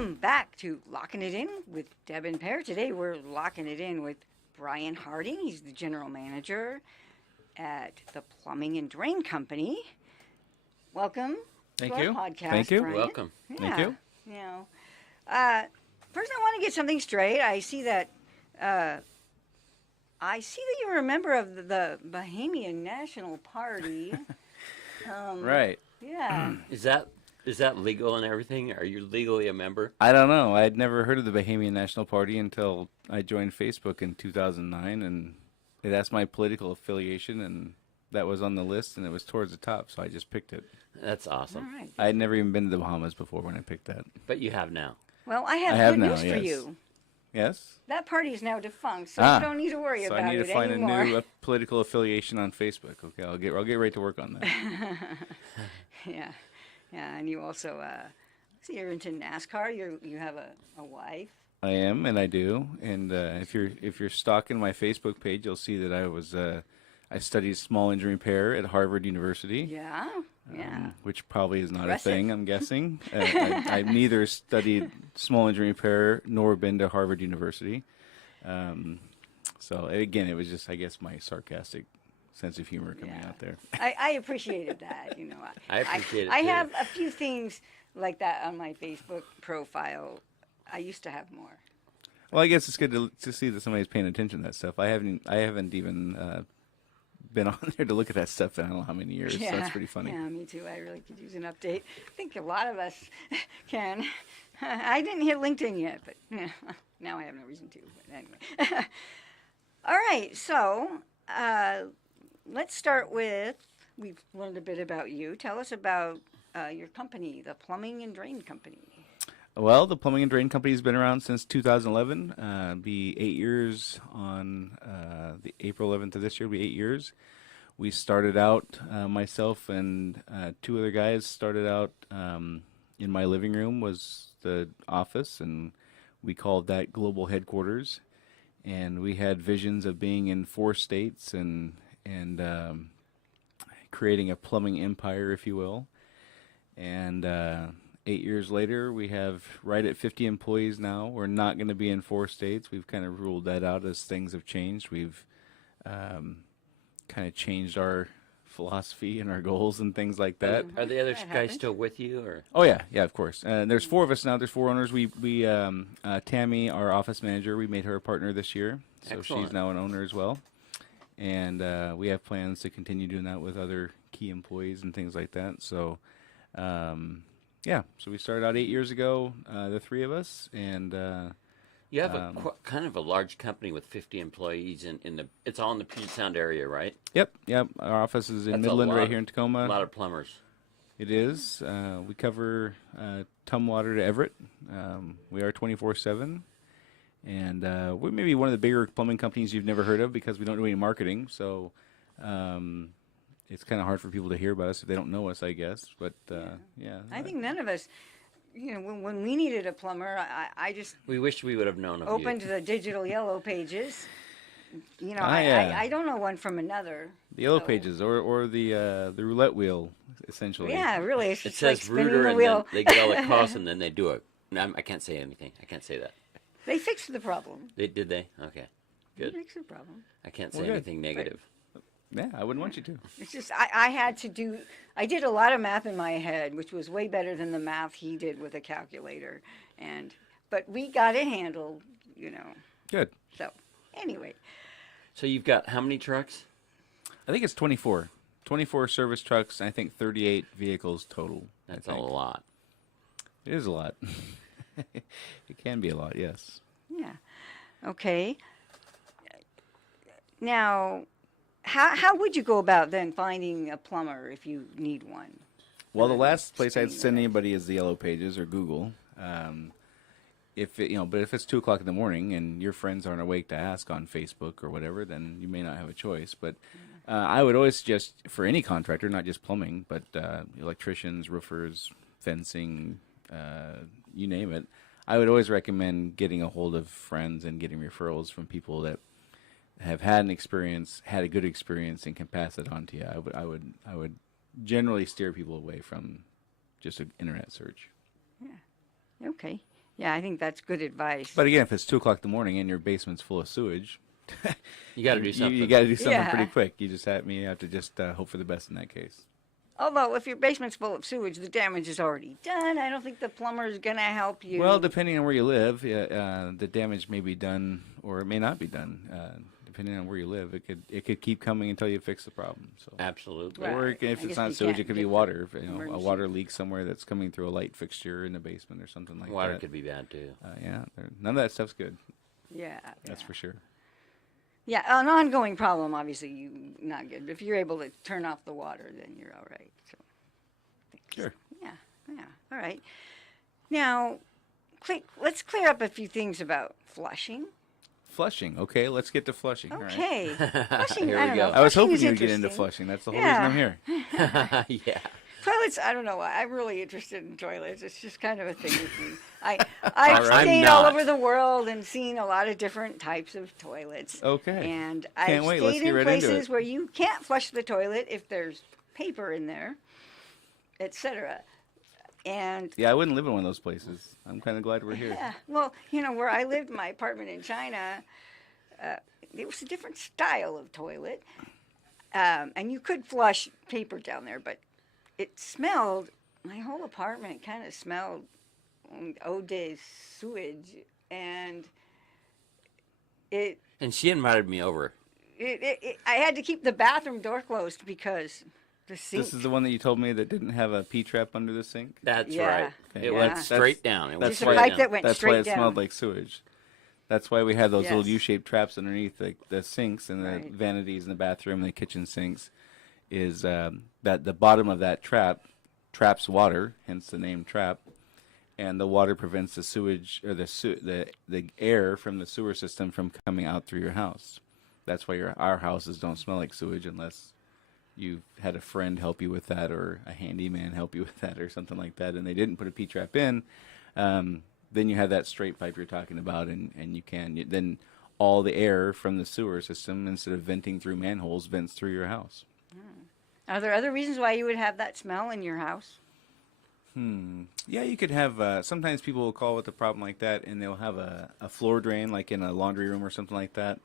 Welcome back to Locking It In with Deb and Per. Today we're locking it in with Brian Harding. He's the general manager at the Plumbing and Drain Company. Welcome Thank to you. our podcast, Thank you. Brian. Welcome. Yeah. Thank you. You know, first I want to get something straight. I see that you're a member of the Bahamian National Party. Right. Yeah. Is that legal and everything? Are you legally a member? I don't know. I had never heard of the Bahamian National Party until I joined Facebook in 2009, and it asked my political affiliation, and that was on the list, and it was towards the top, so I just picked it. That's awesome. All right. I had never even been to the Bahamas before when I picked that. But you have now. Well, I have have good now, news for yes. you. Yes? That party is now defunct, so Ah, you don't need to worry So about I need it to find anymore. a new political affiliation on Facebook. Okay, I'll get right to work on that. Yeah, yeah, and you also see you're into NASCAR. You have a wife. I am, and I do. And if you're stalking my Facebook page, you'll see that I studied small engine repair at Harvard University. Yeah, yeah. Which probably is not Impressive. a thing, I'm guessing. I've neither studied small engine repair nor been to Harvard University. So again, it was just, I guess, my sarcastic sense of humor coming Yeah. out there. I appreciated that. You know, I appreciate it, I too. have a few things like that on my Facebook profile. I used to have more. Well, I guess it's good to see that somebody's paying attention to that stuff. I haven't even been on there to look at that stuff in I don't know how many years. So that's pretty funny. Yeah, me too. I really could use an update. I think a lot of us can. I didn't hit LinkedIn yet, but now I have no reason to. But anyway. All right, so let's start with, we've learned a bit about you. Tell us about your company, the Plumbing and Drain Company. Well, the Plumbing and Drain Company has been around since 2011. Be 8 years on the April 11th of this year. Will be 8 years. We started out, myself and two other guys started out in my living room was the office, and we called that global headquarters. And we had visions of being in 4 states and creating a plumbing empire, if you will. And 8 years later, we have right at 50 employees now. We're not going to be in 4 states. We've kind of ruled that out as things have changed. We've kind of changed our philosophy and our goals and things like that. Are the other That guys happens. still with you, or? Oh yeah, of course. There's 4 of us now. There's 4 owners. We Tammy, our office manager, we made her a partner this year, so Excellent. she's now an owner as well. And we have plans to continue doing that with other key employees and things like that. So, yeah. So we started out 8 years ago, the 3 of us, and You have a kind of a large company with 50 employees it's all in the Puget Sound area, right? yep. Our office is in That's a Midland, right lot- here in Tacoma. A lot of plumbers. It is. We cover Tumwater to Everett. We are 24/7. And we're maybe one of the bigger plumbing companies you've never heard of because we don't do any marketing. So it's kind of hard for people to hear about us if they don't know us, I guess. But yeah. I think none of us, when we needed a plumber, I just We wish we would have known of opened you. the digital yellow pages. yeah. I don't know one from another. the Yellow so- Pages or the roulette wheel, essentially. Yeah, really. It's It just like says spinning Rooter, the and wheel. then they get all the costs, and then they do it. No, I can't say anything. I can't say that. They fixed the problem. Did they? Okay, They good. fixed the problem. I can't Well, say good. anything negative. Yeah, I wouldn't want you to. It's just I did a lot of math in my head, which was way better than the math he did with a calculator, but we got it handled, Good. So anyway, So you've got how many trucks? I think it's 24. 24 service trucks, and I think 38 vehicles total. I That's a think. lot. It is a lot. It can be a lot, yes. yeah, okay. Now, how would you go about then finding a plumber if you need one? Well, the last place I'd Spinning send wheel. anybody is the Yellow Pages or Google. But if it's 2:00 in the morning and your friends aren't awake to ask on Facebook or whatever, then you may not have a choice. But I would always suggest for any contractor, not just plumbing, but electricians, roofers, fencing, you name it. I would always recommend getting a hold of friends and getting referrals from people that have had a good experience, and can pass it on to you. I would generally steer people away from just an internet search. Okay. Yeah, I think that's good advice. But again, if it's 2 o'clock in the morning and your basement's full of sewage, You got to do something. you got to do something Yeah. pretty quick. You have to just hope for the best in that case. Although, if your basement's full of sewage, the damage is already done. I don't think the plumber's going to help you. Well, depending on where you live, the damage may be done or it may not be done. Depending on where you live, it could keep coming until you fix the problem. So. Absolutely. Right. Or I if guess it's not you sewage, can't it could be get water. the A emergency. water leak somewhere that's coming through a light fixture in the basement or something like Water that. could be bad too. Yeah, none of that stuff's good. Yeah. That's for sure. Yeah, an ongoing problem, obviously, not good. If you're able to turn off the water, then you're all right. So, Sure. yeah, all right. Now, let's clear up a few things about flushing. Flushing. Okay, let's get to flushing. All right. Okay. Flushing, Here I we don't go. know. I was Flushing hoping is you'd get into interesting. flushing. That's the whole Yeah. reason I'm here. Yeah. Toilets, I don't know why. I'm really interested in toilets. It's just kind of a thing with me. I've right. stayed I'm all not. over the world and seen a lot of different types of toilets. Okay. And Can't I've wait. Let's stayed get in right into places it. where you can't flush the toilet if there's paper in there, etc. And Yeah, I wouldn't live in one of those places. I'm kind of glad we're here. yeah, well, where I lived, my apartment in China, it was a different style of toilet, and you could flush paper down there, but it smelled. My whole apartment kind of smelled eau de sewage, and it And she invited me over. I had to keep the bathroom door closed because the sink. This is the one that you told me that didn't have a P-trap under the sink? That's Yeah. right. Okay. It Yeah. went That's- straight down. It went that's Just a straight why- pipe down. that went That's straight why it down. smelled like sewage. That's why we had those little Yes. U-shaped traps underneath the sinks and the Right. vanities in the bathroom and the kitchen sinks. Is that the bottom of that trap traps water, hence the name trap, and the water prevents the sewage or the air from the sewer system from coming out through your house. That's why our houses don't smell like sewage unless you've had a friend help you with that or a handyman help you with that or something like that, and they didn't put a P-trap in. Then you have that straight pipe you're talking about, and then all the air from the sewer system, instead of venting through manholes, vents through your house. Are there other reasons why you would have that smell in your house? Yeah, you could have, sometimes people will call with a problem like that, and they'll have a floor drain, like in a laundry room or something like that,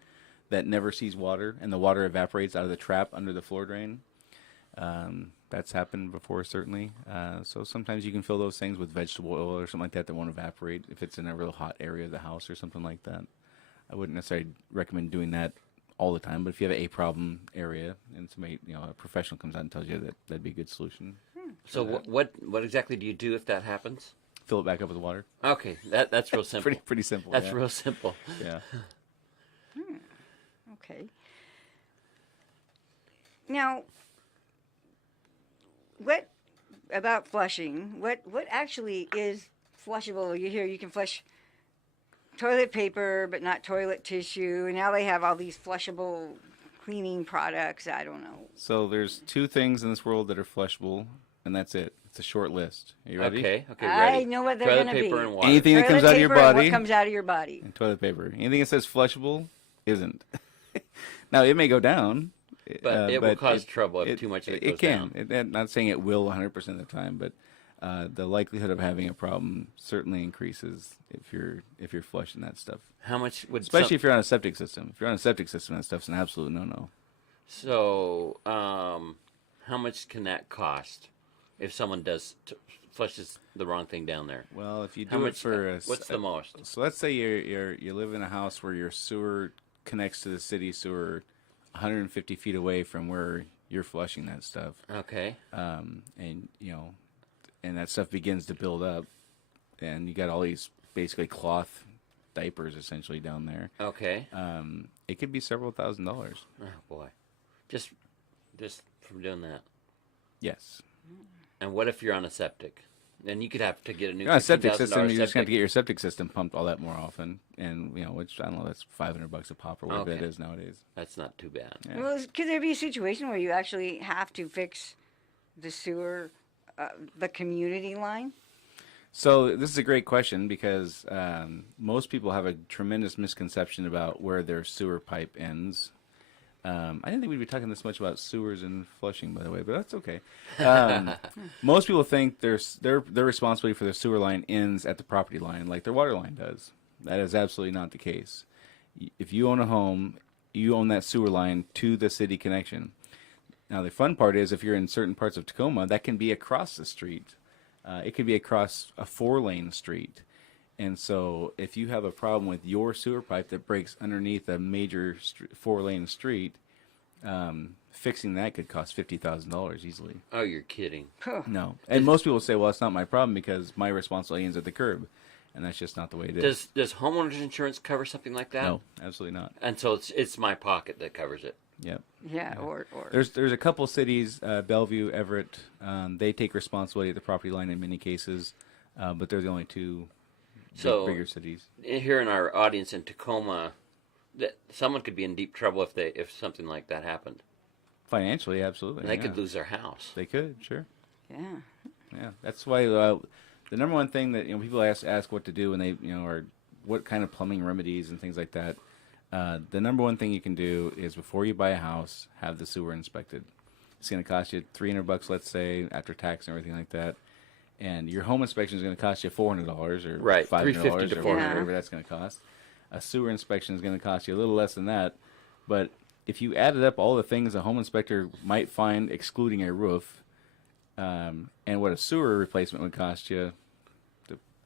that never sees water, and the water evaporates out of the trap under the floor drain. That's happened before, certainly. So sometimes you can fill those things with vegetable oil or something like that won't evaporate if it's in a real hot area of the house or something like that. I wouldn't necessarily recommend doing that all the time, but if you have a problem area and somebody, a professional comes out and tells you that'd be a good solution. So what exactly do you do if that happens? Fill it back up with water. Okay, that's real simple. Pretty simple. That's yeah. real simple. Yeah. Okay. Now, what about flushing? What actually is flushable? You hear you can flush toilet paper, but not toilet tissue. And now they have all these flushable cleaning products. I don't know. So there's two things in this world that are flushable, and that's it. It's a short list. Are you ready? Okay, ready. I know what they're Toilet going to be. paper and water. Anything that Toilet comes out of your paper and body what comes out of your body. and toilet paper. Anything that says flushable isn't. Now, it may go down. But it will cause trouble if too much of it goes can. down. I'm not saying it will 100% of the time, but the likelihood of having a problem certainly increases if you're flushing that stuff. How much would Especially if you're on a septic system. If you're on a septic system, that stuff's an absolute no-no. So, how much can that cost if someone flushes the wrong thing down there? Well, if you How do it much? for What's the most? So let's say you live in a house where your sewer connects to the city sewer 150 feet away from where you're flushing that stuff. Okay. And that stuff begins to build up, and you got all these basically cloth diapers essentially down there. Okay. It could be several $1,000s. Oh boy, just from doing that. Yes. And what if you're on a septic? Then you could have to get a new You're on a septic $15,000 system. You just have to septic. get your septic system pumped all that more often, and which I don't know, that's $500 a pop or whatever Okay. that is nowadays. That's not too bad. Yeah. Well, could there be a situation where you actually have to fix the sewer, the community line? So this is a great question because most people have a tremendous misconception about where their sewer pipe ends. I didn't think we'd be talking this much about sewers and flushing, by the way, but that's okay. Most people think their responsibility for their sewer line ends at the property line, like their water line does. That is absolutely not the case. If you own a home, you own that sewer line to the city connection. Now, the fun part is if you're in certain parts of Tacoma, that can be across the street. It could be across a 4-lane street. And so if you have a problem with your sewer pipe that breaks underneath a major 4-lane street, fixing that could cost $50,000 easily. Oh, you're kidding. No. And most people say, well, it's not my problem because my responsibility ends at the curb. And that's just not the way it is. Does homeowners insurance cover something like that? No, absolutely not. And so it's my pocket that covers it. Yep. Yeah, or There's a couple cities, Bellevue, Everett, they take responsibility at the property line in many cases, but they're the only two bigger cities. Here in our audience in Tacoma, that someone could be in deep trouble if something like that happened. Financially, absolutely. And they could lose their house. They could, sure. yeah. Yeah, that's why the number one thing that people ask what to do when they or what kind of plumbing remedies and things like that. The number one thing you can do is before you buy a house, have the sewer inspected. It's going to cost you $300, let's say, after tax and everything like that. And your home inspection is going to cost you $400 or right, $500 $350 to or $400. whatever that's going to cost. A sewer inspection is going to cost you a little less than that. But if you added up all the things a home inspector might find excluding a roof, and what a sewer replacement would cost you,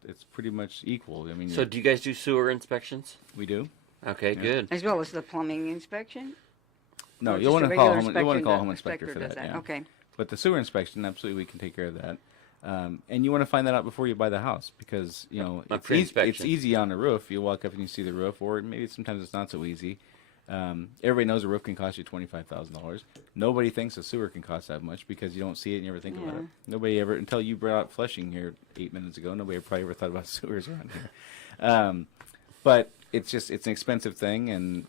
it's pretty much equal. I mean, So do you guys do sewer inspections? we do. Okay, good. As well as the plumbing inspection? No, Or you'll just want a to call regular you want to call a inspection, home the inspector for does that. Yeah. Okay. But the sewer inspection, absolutely, we can take care of that. And you want to find that out before you buy the house because A it's pre-inspection. easy on the roof. You walk up and you see the roof, or maybe sometimes it's not so easy. Everybody knows a roof can cost you $25,000. Nobody thinks a sewer can cost that much because you don't see it and you never think about it. Yeah. Nobody ever, until you brought up flushing here 8 minutes ago, nobody probably ever thought about sewers around here. But it's an expensive thing, and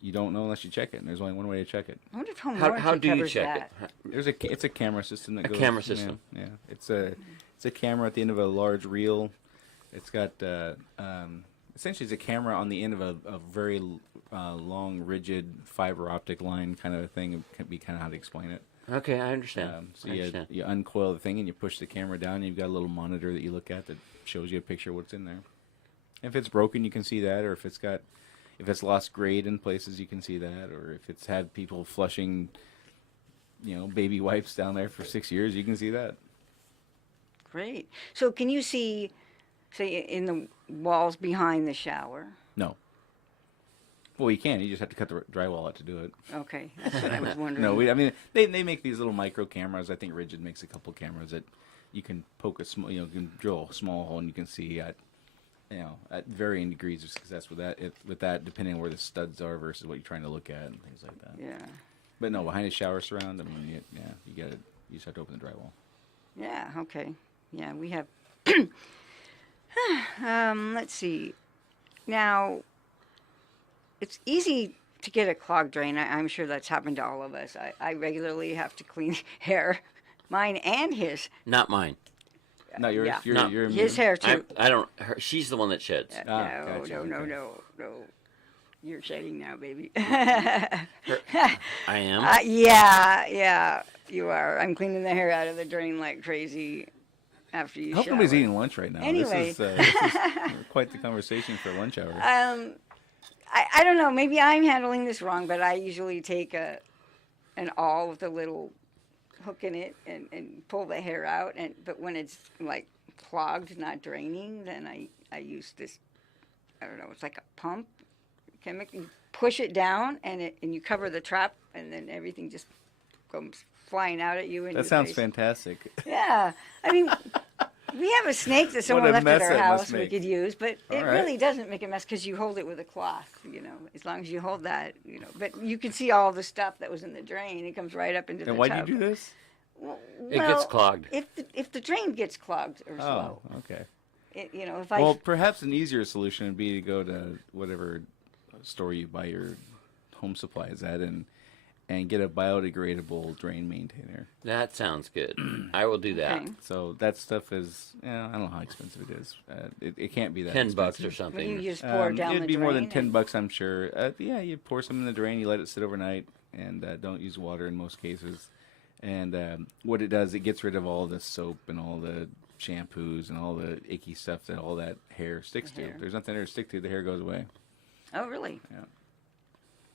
you don't know unless you check it. And there's only one way to check it. I wonder if home How warranty do you covers check that. it? It's a camera system that A goes. camera system. Yeah. It's a camera at the end of a large reel. It's got essentially it's a camera on the end of a very long, rigid fiber optic line kind of a thing. It can be kind of how to explain it. Okay, I understand. So you uncoil the thing and you push the camera down. And you've got a little monitor that you look at that shows you a picture of what's in there. If it's broken, you can see that, or if it's lost grade in places, you can see that, or if it's had people flushing, baby wipes down there for 6 years, you can see that. Great. So can you see, say, in the walls behind the shower? No. Well, you can. You just have to cut the drywall out to do it. Okay, that's what I was wondering. No, they make these little micro cameras. I think Rigid makes a couple cameras that you can poke a small, you can drill a small hole and you can see at varying degrees of success with that, depending on where the studs are versus what you're trying to look at and things like that. Yeah. But no, behind a shower surround, you get it. You just have to open the drywall. Yeah, okay. Yeah, we have. Let's see. Now, it's easy to get a clogged drain. I'm sure that's happened to all of us. I regularly have to clean hair, mine and his. Not mine. No, you're Yeah. you're, No. you're His hair too. I don't. She's the one that sheds. No, gotcha, no. okay. You're shedding now, baby. I am. Yeah, you are. I'm cleaning the hair out of the drain like crazy after you I hope shower. nobody's eating lunch right now. Anyway. This is quite the conversation for lunch hour. I don't know. Maybe I'm handling this wrong, but I usually take an awl with a little hook in it and pull the hair out. But when it's like clogged, not draining, then I use this. I don't know. It's like a pump chemical. You push it down and you cover the trap, and then everything just comes flying out at you. In That your sounds face. fantastic. Yeah, I mean. We have a snake that someone a left at mess our that must house we make. could use, but it All right. really doesn't make a mess because you hold it with a cloth, as long as you hold that, But you can see all the stuff that was in the drain. It comes right up into the And why do tub. you do this? Well, It gets clogged. If the drain gets clogged or Oh, slow, okay. if I Well, perhaps an easier solution would be to go to whatever store you buy your home supplies at and and get a biodegradable drain maintainer. That sounds good. I will do that. Okay. So that stuff is, I don't know how expensive it is. It can't be that $10 expensive. or Well, something. you just pour down it'd the be drain. more than and- $10, I'm sure. Yeah, you pour some in the drain, you let it sit overnight, and don't use water in most cases. And what it does, it gets rid of all the soap and all the shampoos and all the icky stuff that all that hair sticks The hair. to. If there's nothing there to stick to, the hair goes away. Oh, really? Yeah.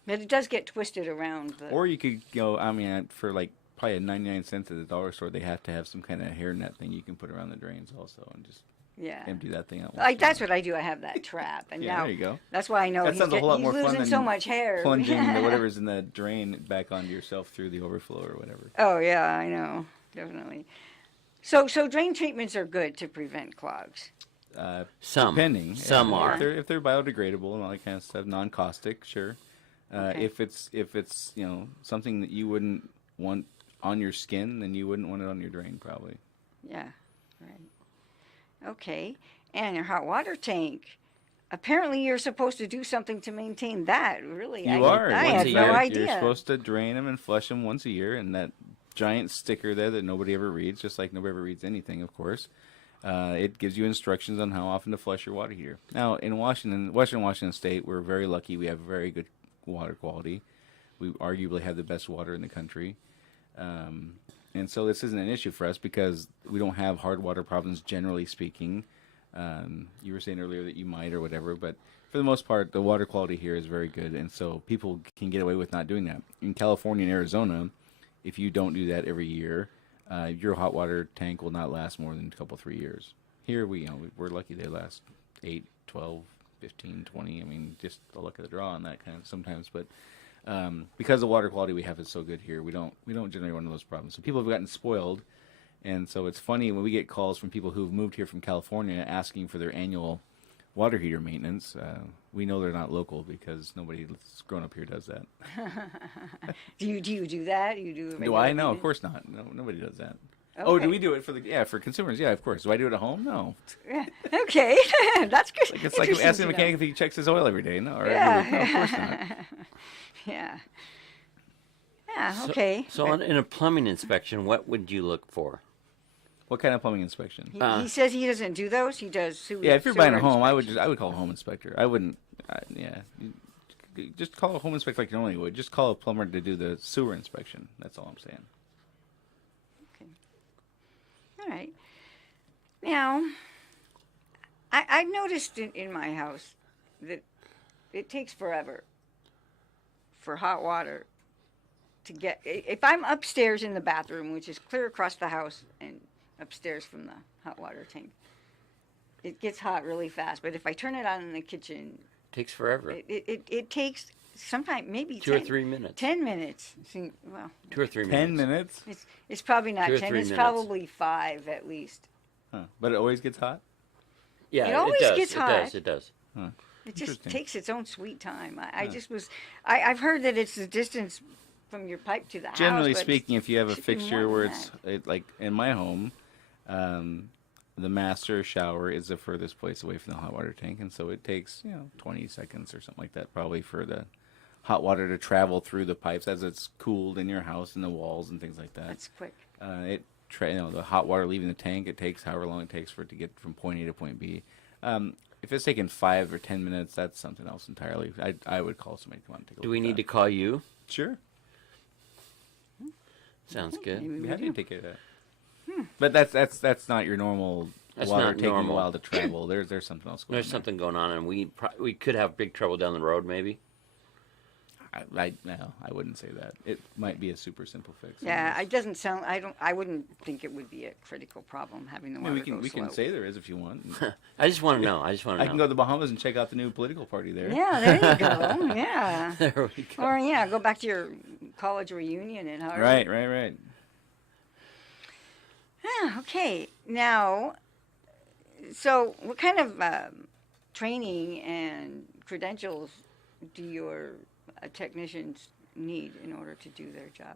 But it does get twisted around. The, Or you could go, I mean, for like probably a 99 cents at the dollar store, they have to have some kind of hair net thing you can put around the drains also, and just yeah. empty that thing out. That's what I do. I have that trap, and Yeah, now there you go. that's why I know That he's, sounds a whole lot he's more fun losing than so much hair. Plunging the whatever's in the drain back onto yourself through the overflow or whatever. Oh yeah, I know, definitely. So drain treatments are good to prevent clogs. Some. Depending. Some are. If they're biodegradable and all that kind of stuff, non-caustic, sure. Okay. If it's something that you wouldn't want on your skin, then you wouldn't want it on your drain probably. Yeah, right. Okay, and your hot water tank. Apparently, you're supposed to do something to maintain that. Really, You are. I Once had a no year. idea. You're supposed to drain them and flush them once a year, and that giant sticker there that nobody ever reads, just like nobody ever reads anything, of course. It gives you instructions on how often to flush your water heater. Now, in Western Washington State, we're very lucky. We have very good water quality. We arguably have the best water in the country. And so this isn't an issue for us because we don't have hard water problems, generally speaking. You were saying earlier that you might or whatever, but for the most part, the water quality here is very good, and so people can get away with not doing that. In California and Arizona, if you don't do that every year, your hot water tank will not last more than a couple, 3 years. Here, we're lucky they last 8, 12, 15, 20. I mean, just the luck of the draw on that kind of sometimes, but because the water quality we have is so good here, we don't generally run into those problems. So people have gotten spoiled, and so it's funny when we get calls from people who've moved here from California asking for their annual water heater maintenance. We know they're not local because nobody that's grown up here does that. Do you do that? You do? Do regular I? No, of maintenance? course not. No, nobody does that. Oh, Okay. do we do it for consumers? Yeah, of course. Do I do it at home? No. Yeah. Okay, that's good. It's like Interesting asking a to know. mechanic if he checks his oil every day. No, or Yeah. no, of course not. Yeah. Yeah. Okay. So in a plumbing inspection, what would you look for? What kind of plumbing inspection? He says he doesn't do those. He does sewer. Yeah, if you're buying a sewer home, I inspections. would call a home inspector. I wouldn't. Just call a home inspector like you normally would. Just call a plumber to do the sewer inspection. That's all I'm saying. All right. Now, I've noticed in my house that it takes forever for hot water to get. If I'm upstairs in the bathroom, which is clear across the house and upstairs from the hot water tank, it gets hot really fast. But if I turn it on in the kitchen, Takes forever. it takes sometimes maybe 2 or 3 minutes. 10 minutes. See, well, 2 or 3 minutes. 10 minutes? it's probably not 2 or 10. 3 It's minutes. probably 5 at least. Huh. But it always gets hot? Yeah, It always does. gets hot. It does. It just Interesting. takes its own sweet time. I've heard that it's the distance from your pipe to the house. Generally but speaking, if you have a should be more fixture than where that. like in my home, the master shower is the furthest place away from the hot water tank, and so it takes 20 seconds or something like that probably for the hot water to travel through the pipes as it's cooled in your house and the walls and things like that. That's quick. The hot water leaving the tank, it takes however long it takes for it to get from point A to point B. If it's taking 5 or 10 minutes, that's something else entirely. I would call somebody to come out and take a look. Do we at need to that. call you? Sure. Sounds good. Maybe I'd be we happy do. to take care of that. But that's not your normal That's water not taking normal. a while to travel. There's something else going There's on. something going on, and we could have big trouble down the road, maybe. No, I wouldn't say that. It might be a super simple fix. Yeah, it doesn't sound. I wouldn't think it would be a critical problem having the I water mean, we go can slow. say there is if you want. I just want to know. I just want to I know. can go to the Bahamas and check out the new political party there. Yeah, there you go. Yeah. There we go. Or go back to your college reunion in Harvard. Right. Okay. Now, so what kind of training and credentials do your technicians need in order to do their job?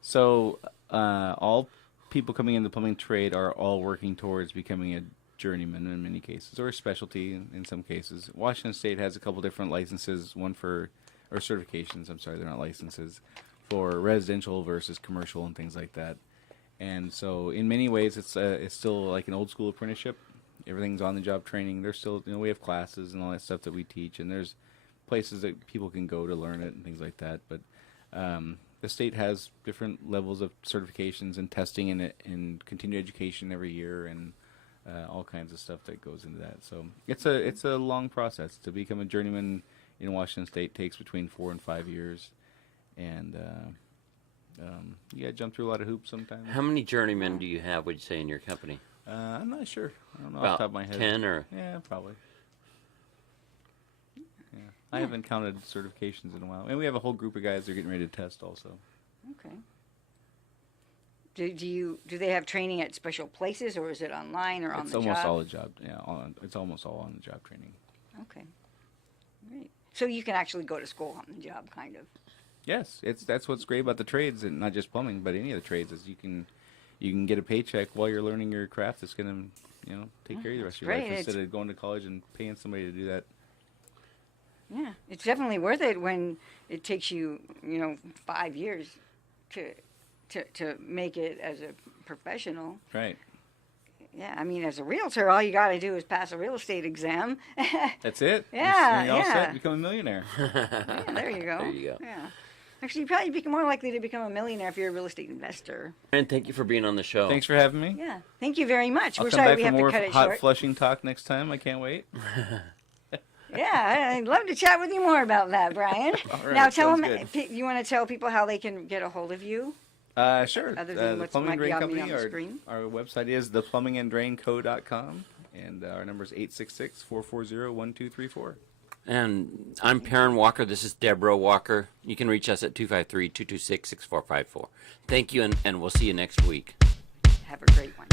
So all people coming into the plumbing trade are all working towards becoming a journeyman in many cases, or a specialty in some cases. Washington State has a couple different licenses, or certifications, I'm sorry, they're not licenses, for residential versus commercial and things like that. And so, in many ways, it's still like an old school apprenticeship. Everything's on the job training. There's still, we have classes and all that stuff that we teach, and there's places that people can go to learn it and things like that. But the state has different levels of certifications and testing and continued education every year, and all kinds of stuff that goes into that. So it's a long process to become a journeyman in Washington State. Takes between 4 and 5 years, and you got to jump through a lot of hoops sometimes. How many journeymen do you have, would you say, in your company? I'm not sure. I don't know About off the top of my head. 10 or? Yeah, probably. Yeah. I haven't counted certifications in a while. And we have a whole group of guys that are getting ready to test also. Okay. Do they have training at special places, or is it online or on It's the almost job? all the job. Yeah, it's almost all on the job training. Okay. Great. So you can actually go to school on the job, kind of. Yes, that's what's great about the trades, and not just plumbing, but any of the trades, is you can get a paycheck while you're learning your craft. It's gonna take care of you the rest of your life, great. instead of going to college and paying somebody to do that. Yeah, it's definitely worth it when it takes you, 5 years to make it as a professional. Right. Yeah, I mean, as a realtor, all you got to do is pass a real estate exam. That's it. Yeah, You're all yeah. set. Become a millionaire. Yeah, there you go. There you go. Yeah. Actually, you'd probably be more likely to become a millionaire if you're a real estate investor. And thank you for being on the show. Thanks for having me. Yeah. Thank you very much. I'll We're come sorry back we for have more to cut it hot short. flushing talk next time. I can't wait. Yeah, I'd love to chat with you more about that, Brian. All right, Now, tell sounds them. You want to tell people how they can get a hold of you? Sure. Other than The what's Plumbing might be Drain on Company, the screen. our website is theplumbinganddrainco.com, and our number is 866-440-1234. And I'm Perrin Walker. This is Deborah Walker. You can reach us at 253-226-6454. Thank you, and we'll see you next week. Have a great one.